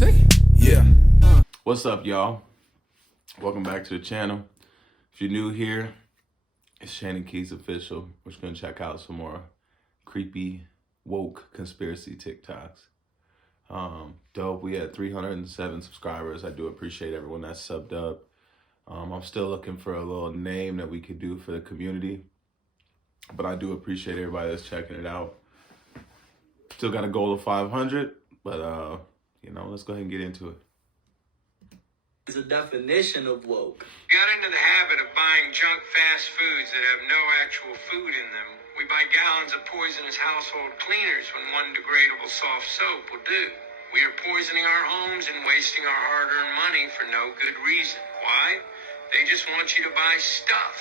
say? Yeah. What's up, y'all? Welcome back to the channel. If you're new here, it's Shannon Keys Official. We're just gonna check out some more creepy, woke conspiracy TikToks. Dope. We had 307 subscribers. I do appreciate everyone that's subbed up. I'm still looking for a little name that we could do for the community, but I do appreciate everybody that's checking it out. Still got a goal of 500, but let's go ahead and get into it. Is a definition of woke. Got into the habit of buying junk fast foods that have no actual food in them. We buy gallons of poisonous household cleaners when one degradable soft soap will do. We are poisoning our homes and wasting our hard-earned money for no good reason. Why? They just want you to buy stuff.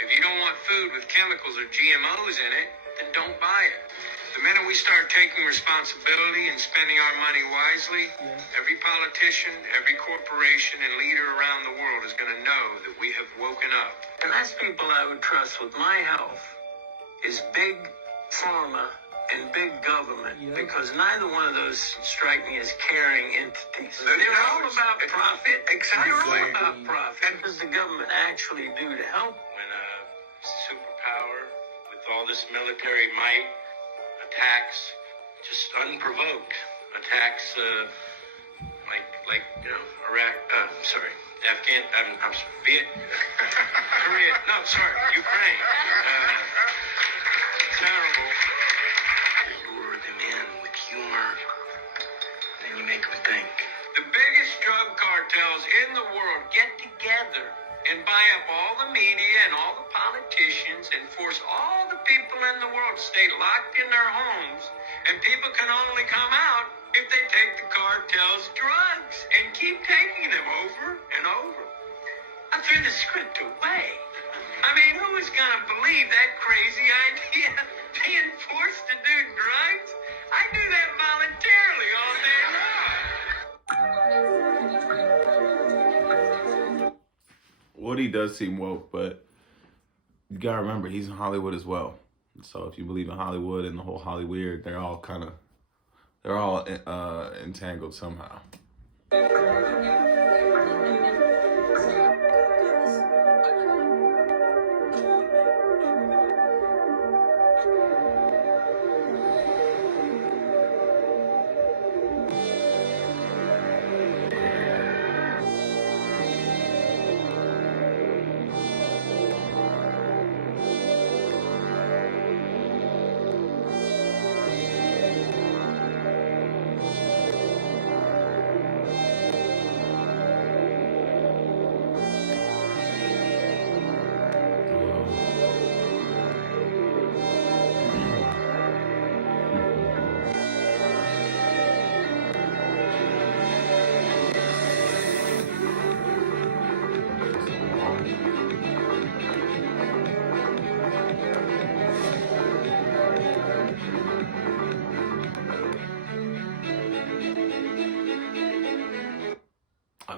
If you don't want food with chemicals or GMOs in it, then don't buy it. The minute we start taking responsibility and spending our money wisely, every politician, every corporation, and leader around the world is going to know that we have woken up. The last people I would trust with my health is big pharma and big government, because neither one of those strike me as caring entities. They're all about profit. Exactly. They're all about profit. What does the government actually do to help? When a superpower with all this military might attacks, just unprovoked, attacks like Iraq, Korea, Ukraine. Terrible. You lure them in with humor, then you make them think. The biggest drug cartels in the world get together and buy up all the media and all the politicians and force all the people in the world to stay locked in their homes, and people can only come out if they take the cartel's drugs and keep taking them over and over. I threw the script away. I mean, who is gonna believe that crazy idea? Being forced to do drugs? I do that voluntarily all day long. Woody does seem woke, but you gotta remember he's in Hollywood as well. So if you believe in Hollywood and the whole Hollyweird, they're all entangled somehow.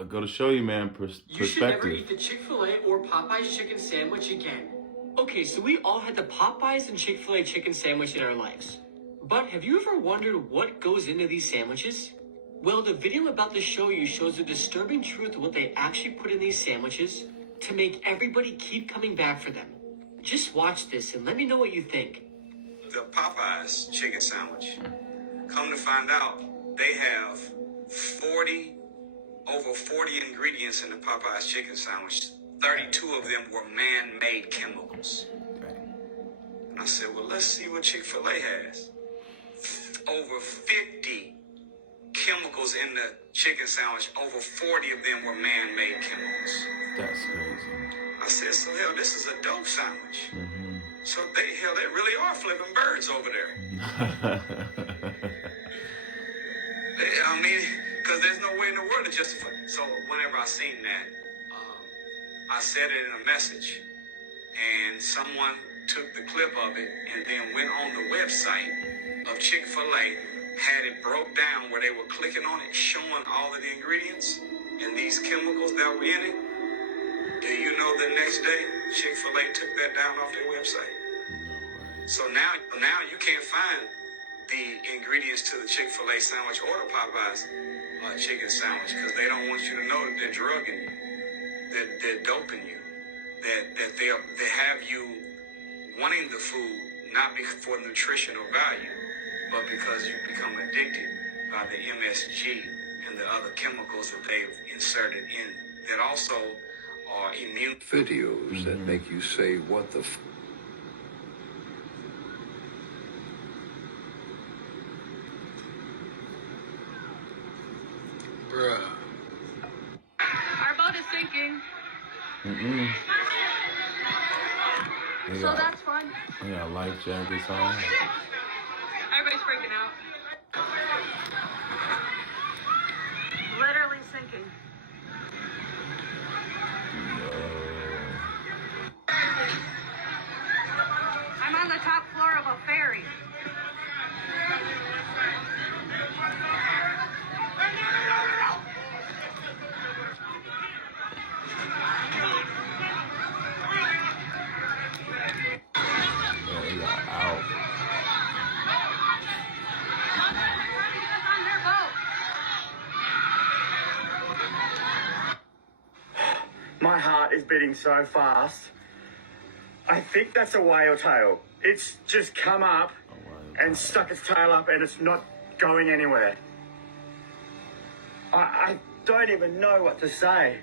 Go to show you, man, perspective. You should never eat the Chick-fil-A or Popeye's chicken sandwich again. Okay, so we all had the Popeyes and Chick-fil-A chicken sandwich in our lives. But have you ever wondered what goes into these sandwiches? Well, the video I'm about to show you shows the disturbing truth of what they actually put in these sandwiches to make everybody keep coming back for them. Just watch this and let me know what you think. The Popeyes chicken sandwich. Come to find out, they have over 40 ingredients in the Popeyes chicken sandwich. 32 of them were man-made chemicals. And I said, well, let's see what Chick-fil-A has. Over 50 chemicals in the chicken sandwich. Over 40 of them were man-made chemicals. That's crazy. I said, so hell, this is a dope sandwich. Mm-hmm. So they really are flipping birds over there. Because there's no way in the world to justify it. So whenever I seen that, I said it in a message, and someone took the clip of it and then went on the website of Chick-fil-A, had it broke down where they were clicking on it, showing all of the ingredients and these chemicals that were in it. Do you know the next day Chick-fil-A took that down off their website? No way. So now you can't find the ingredients to the Chick-fil-A sandwich or the Popeyes chicken sandwich because they don't want you to know that they're drugging you, that they're doping you, that they have you wanting the food not for nutrition or value, but because you become addicted by the MSG and the other chemicals that they've inserted in that also are immune. Videos that make you say, what the f... Bruh. Our boat is sinking. So that's fun. We got life jackets on. Everybody's freaking out. Literally sinking. I'm on the top floor of a ferry. We got out. My heart is beating so fast. I think that's a whale tail. It's just come up and stuck its tail up and it's not going anywhere. I don't even know what to say.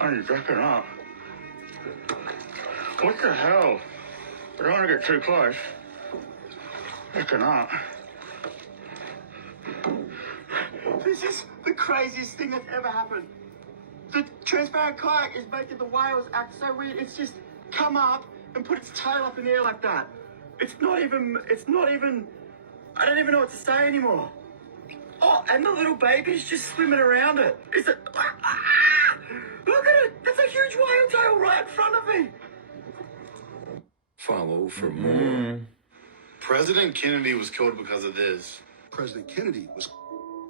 I need to back it up. What the hell? I don't want to get too close. Backing up. This is the craziest thing that's ever happened. The transparent kayak is making the whales act so weird. It's just come up and put its tail up in the air like that. It's not even, I don't even know what to say anymore. Oh, and the little baby's just swimming around it. Is it, look at it, that's a huge whale tail right in front of me. Follow for more. President Kennedy was killed because of this. President Kennedy was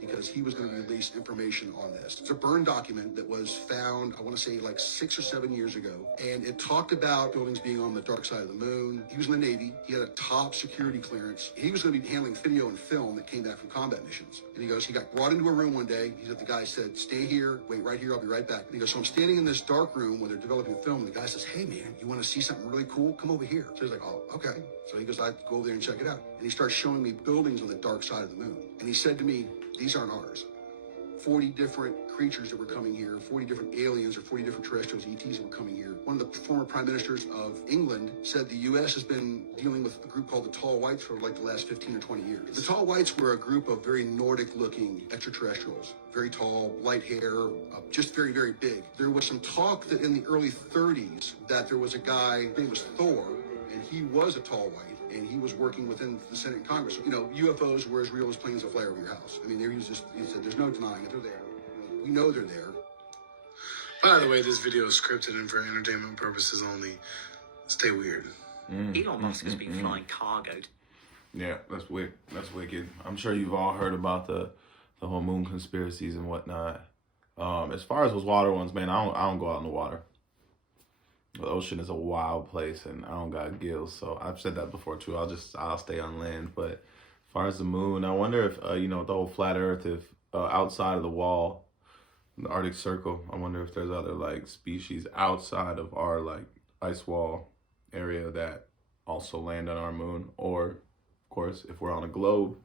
because he was going to release information on this. It's a burn document that was found, I want to say like 6 or 7 years ago. And it talked about buildings being on the dark side of the moon. He was in the Navy. He had a top security clearance. He was going to be handling video and film that came back from combat missions. And he goes, he got brought into a room one day. He said, the guy said, stay here, wait right here, I'll be right back. And he goes, so I'm standing in this dark room where they're developing the film. And the guy says, hey man, you want to see something really cool? Come over here. So he's like, oh, okay. So he goes, I'll go over there and check it out. And he starts showing me buildings on the dark side of the moon. And he said to me, these aren't ours. 40 different creatures that were coming here, 40 different aliens or 40 different terrestrials, ETs that were coming here. One of the former prime ministers of England said the U.S. has been dealing with a group called the Tall Whites for like the last 15 or 20 years. The Tall Whites were a group of very Nordic-looking extraterrestrials. Very tall, light hair, just very, very big. There was some talk that in the early 30s that there was a guy, his name was Thor, and he was a Tall White. And he was working within the Senate and Congress. You know, UFOs were as real as planes that fly over your house. I mean, he said, there's no denying it, they're there. We know they're there. By the way, this video is scripted and for entertainment purposes only. Stay weird. Elon Musk has been flying cargo. Yeah, that's wicked. That's wicked. I'm sure you've all heard about the whole moon conspiracies and whatnot. As far as those water ones, man, I don't go out in the water. The ocean is a wild place, and I don't got gills, so I've said that before too. I'll stay on land. But as far as the moon, I wonder if the whole flat Earth, if outside of the wall, the Arctic Circle, I wonder if there's other like species outside of our like ice wall area that also land on our moon, or of course if we're on a globe,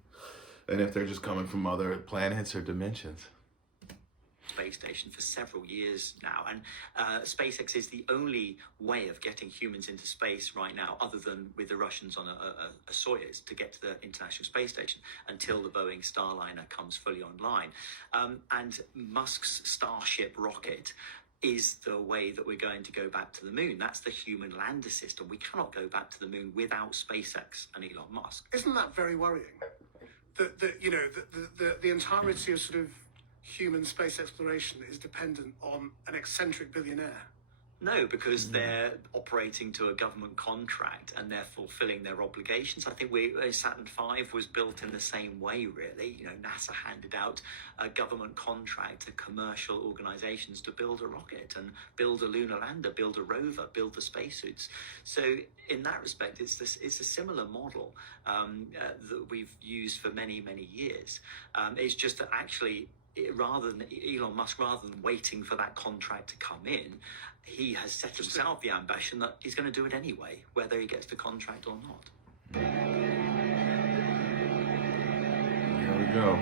and if they're just coming from other planets or dimensions. Space station for several years now, and SpaceX is the only way of getting humans into space right now, other than with the Russians on a Soyuz, to get to the International Space Station until the Boeing Starliner comes fully online. And Musk's Starship rocket is the way that we're going to go back to the moon. That's the human lander system. We cannot go back to the moon without SpaceX and Elon Musk. Isn't that very worrying? The entirety of sort of human space exploration is dependent on an eccentric billionaire. No, because they're operating to a government contract and they're fulfilling their obligations. I think Saturn V was built in the same way, really. You know, NASA handed out a government contract to commercial organizations to build a rocket and build a lunar lander, build a rover, build the spacesuits. So in that respect, it's a similar model that we've used for many, many years. It's just that actually rather than Elon Musk, rather than waiting for that contract to come in, he has set himself the ambition that he's going to do it anyway, whether he gets the contract or not. Here we go.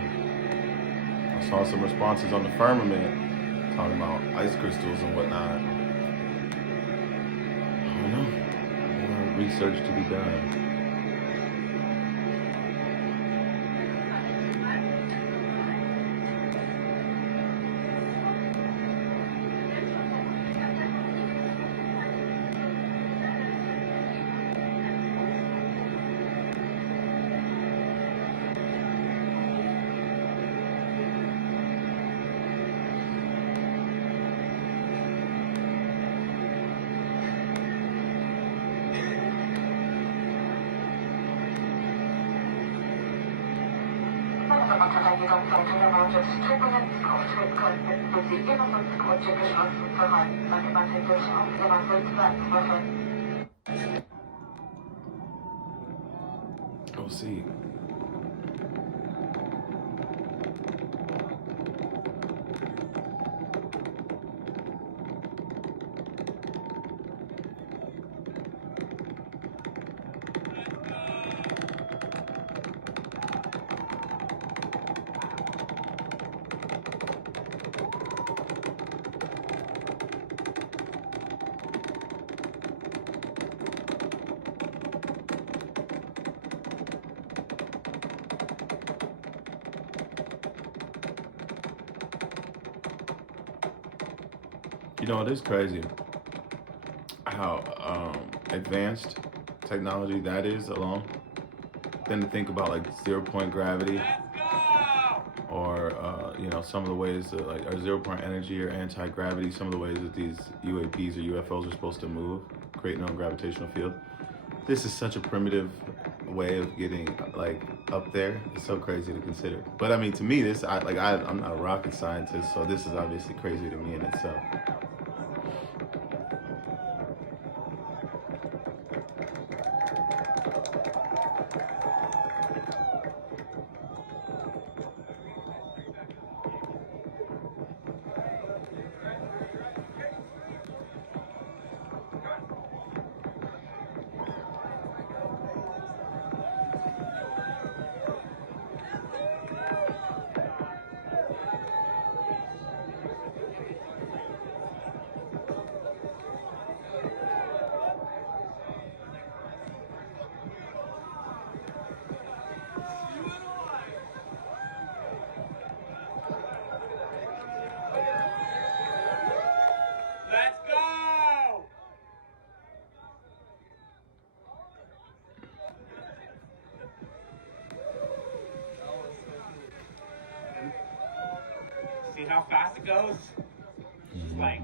I saw some responses on the firmament talking about ice crystals and whatnot. I don't know. More research to be done. Oh, see. You know, it is crazy how advanced technology that is alone. Then to think about like 0-point gravity, or you know, some of the ways that like, or 0-point energy or anti-gravity, some of the ways that these UAPs or UFOs are supposed to move, create their own gravitational field. This is such a primitive way of getting like up there. It's so crazy to consider. But I mean, to me, this I'm not a rocket scientist, so this is obviously crazy to me in itself. See how fast it goes? Just like,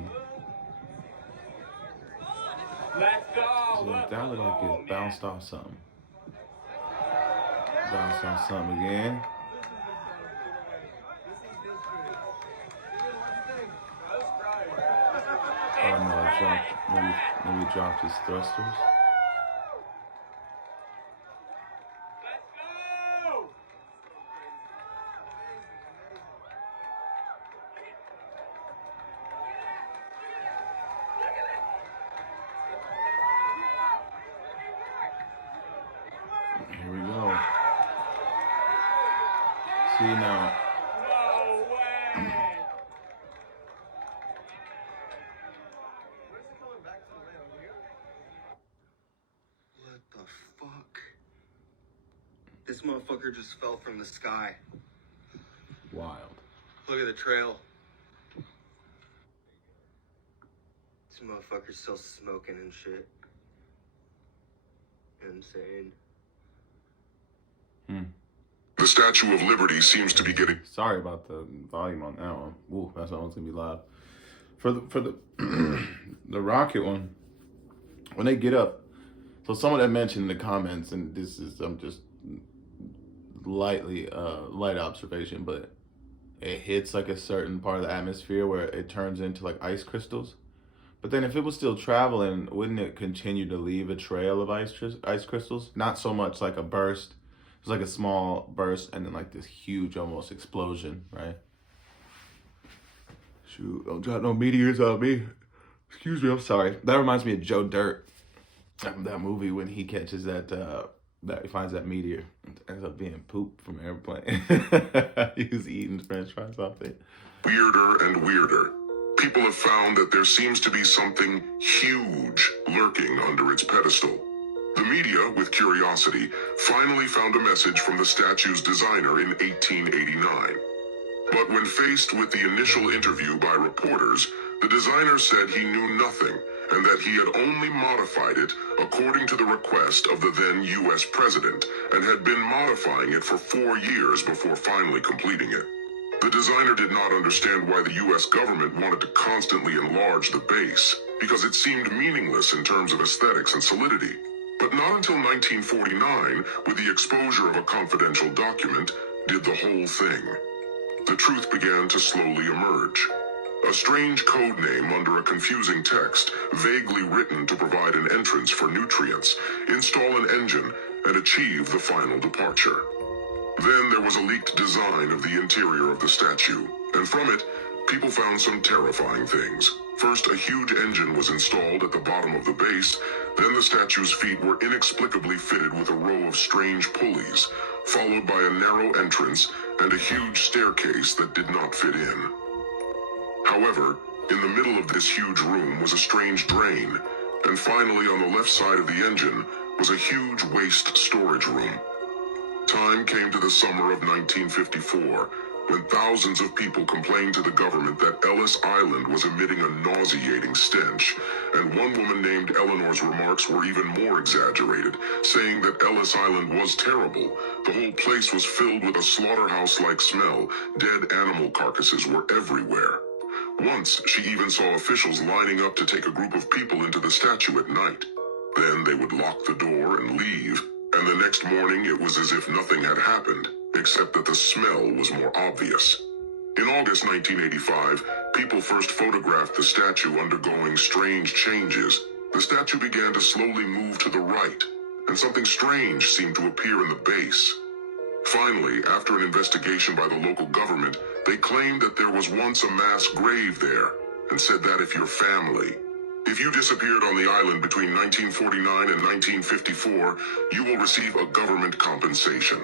let's go. So that looked like it bounced off something. Bounced off something again. Oh no, it dropped. Maybe it dropped his thrusters. Here we go. See now. No way. What the fuck? This motherfucker just fell from the sky. Wild. Look at the trail. This motherfucker's still smoking and shit. Insane. The Statue of Liberty seems to be getting... Sorry about the volume on that one. Ooh, that's one's gonna be loud. For the the rocket one, when they get up, so someone had mentioned in the comments, and this is just light observation, but it hits like a certain part of the atmosphere where it turns into like ice crystals. But then if it was still traveling, wouldn't it continue to leave a trail of ice crystals? Not so much like a burst. It's like a small burst and then like this huge almost explosion, right? Shoot, don't drop no meteors on me. Excuse me, I'm sorry. That reminds me of Joe Dirt. That movie when he catches that he finds that meteor. It ends up being poop from an airplane. He was eating French fries off it. Weirder and weirder. People have found that there seems to be something huge lurking under its pedestal. The media, with curiosity, finally found a message from the statue's designer in 1889. But when faced with the initial interview by reporters, the designer said he knew nothing and that he had only modified it according to the request of the then U.S. president and had been modifying it for 4 years before finally completing it. The designer did not understand why the U.S. government wanted to constantly enlarge the base, because it seemed meaningless in terms of aesthetics and solidity. But not until 1949, with the exposure of a confidential document, did the whole thing. The truth began to slowly emerge. A strange code name under a confusing text, vaguely written to provide an entrance for nutrients, install an engine, and achieve the final departure. Then there was a leaked design of the interior of the statue, and from it, people found some terrifying things. First, a huge engine was installed at the bottom of the base, then the statue's feet were inexplicably fitted with a row of strange pulleys, followed by a narrow entrance and a huge staircase that did not fit in. However, in the middle of this huge room was a strange drain, and finally on the left side of the engine was a huge waste storage room. Time came to the summer of 1954, when thousands of people complained to the government that Ellis Island was emitting a nauseating stench, and one woman named Eleanor's remarks were even more exaggerated, saying that Ellis Island was terrible. The whole place was filled with a slaughterhouse-like smell. Dead animal carcasses were everywhere. Once, she even saw officials lining up to take a group of people into the statue at night. Then they would lock the door and leave, and the next morning it was as if nothing had happened, except that the smell was more obvious. In August 1985, people first photographed the statue undergoing strange changes. The statue began to slowly move to the right, and something strange seemed to appear in the base. Finally, after an investigation by the local government, they claimed that there was once a mass grave there, and said that if your family, if you disappeared on the island between 1949 and 1954, you will receive a government compensation.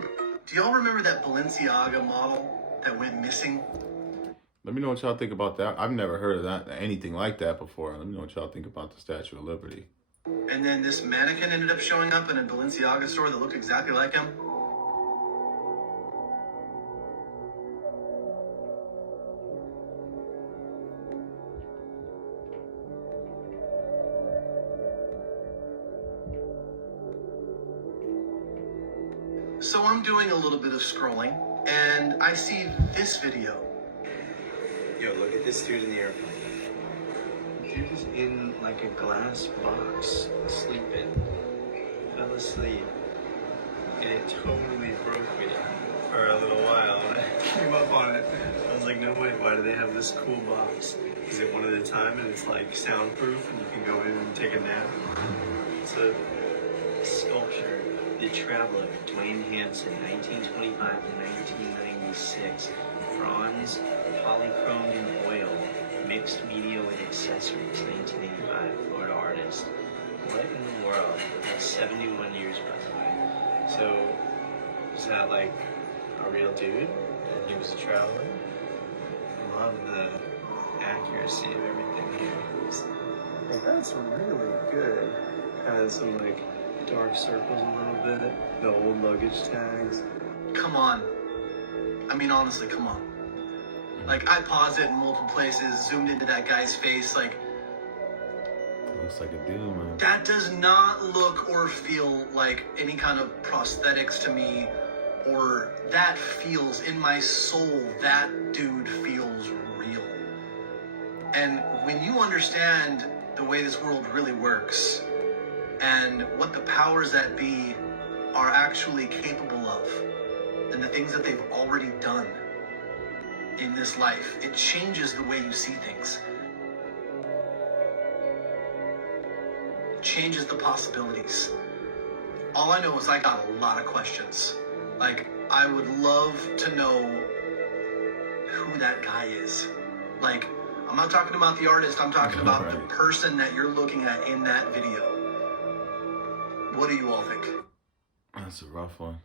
Do y'all remember that Balenciaga model that went missing? Let me know what y'all think about that. I've never heard of that, anything like that before. Let me know what y'all think about the Statue of Liberty. And then this mannequin ended up showing up in a Balenciaga store that looked exactly like him. So I'm doing a little bit of scrolling, and I see this video. Yo, look at this dude in the airplane. Dude is in like a glass box, sleeping. Fell asleep. And it totally broke me for a little while. When I came up on it, I was like, no wait, why do they have this cool box? Is it one at a time and it's like soundproof and you can go in and take a nap? It's a sculpture. The Traveler, Dwayne Hansen, 1925 to 1996. Bronze, polychrome in oil, mixed media with accessories, 1985, Florida artist. What in the world? That's 71 years, by the way. So, is that like a real dude? And he was a traveler? I love the accuracy of everything here. Like, that's really good. Has some like dark circles a little bit, the old luggage tags. Come on. I mean, honestly, come on. Like, I paused it in multiple places, zoomed into that guy's face, like... Looks like a dude, man. That does not look or feel like any kind of prosthetics to me, or that feels, in my soul, that dude feels real. And when you understand the way this world really works, and what the powers that be are actually capable of, and the things that they've already done in this life, it changes the way you see things. It changes the possibilities. All I know is I got a lot of questions. Like, I would love to know who that guy is. Like, I'm not talking about the artist. I'm talking about the Right. person that you're looking at in that video. What do you all think? That's a rough one.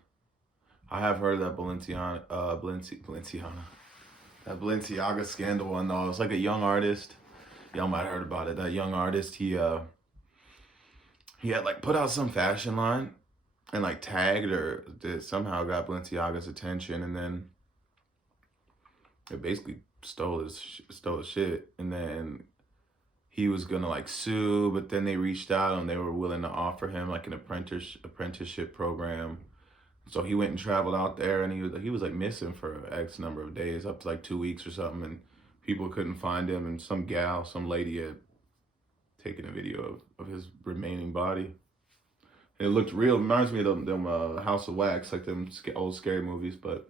I have heard that Balenciaga, that Balenciaga scandal one though. It's like a young artist. Y'all might have heard about it. That young artist, he had like put out some fashion line and like tagged or somehow got Balenciaga's attention, and then it basically stole his shit. And then he was gonna like sue, but then they reached out and they were willing to offer him like an apprenticeship program. So he went and traveled out there, and he was like missing for X number of days, up to like 2 weeks or something, and people couldn't find him. And some lady had taken a video of his remaining body. And it looked real. It reminds me of them House of Wax, like them old scary movies. But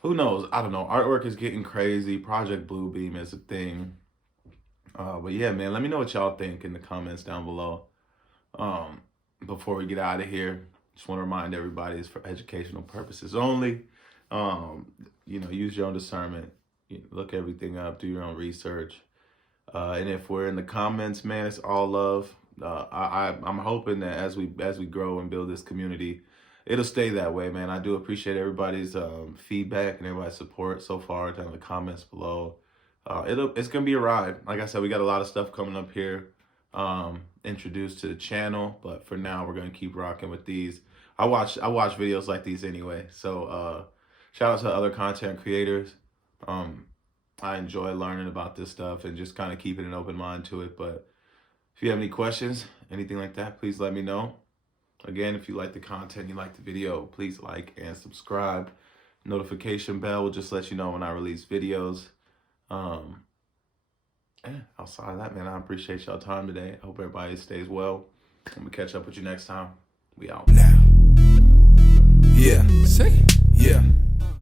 who knows? I don't know. Artwork is getting crazy. Project Bluebeam is a thing. But yeah, man, let me know what y'all think in the comments down below. Before we get out of here, just want to remind everybody it's for educational purposes only. You know, use your own discernment. Look everything up. Do your own research. And if we're in the comments, man, it's all love. I'm hoping that as we grow and build this community, it'll stay that way, man. I do appreciate everybody's feedback and everybody's support so far down in the comments below. It's gonna be a ride. Like I said, we got a lot of stuff coming up here, introduced to the channel, but for now we're gonna keep rocking with these. I watch videos like these anyway, so shout out to other content creators. I enjoy learning about this stuff and just kind of keeping an open mind to it. But if you have any questions, anything like that, please let me know. Again, if you like the content, you like the video, please like and subscribe. Notification bell will just let you know when I release videos. Outside of that, man, I appreciate y'all time today. I hope everybody stays well. I'm gonna catch up with you next time. We out. Yeah, see?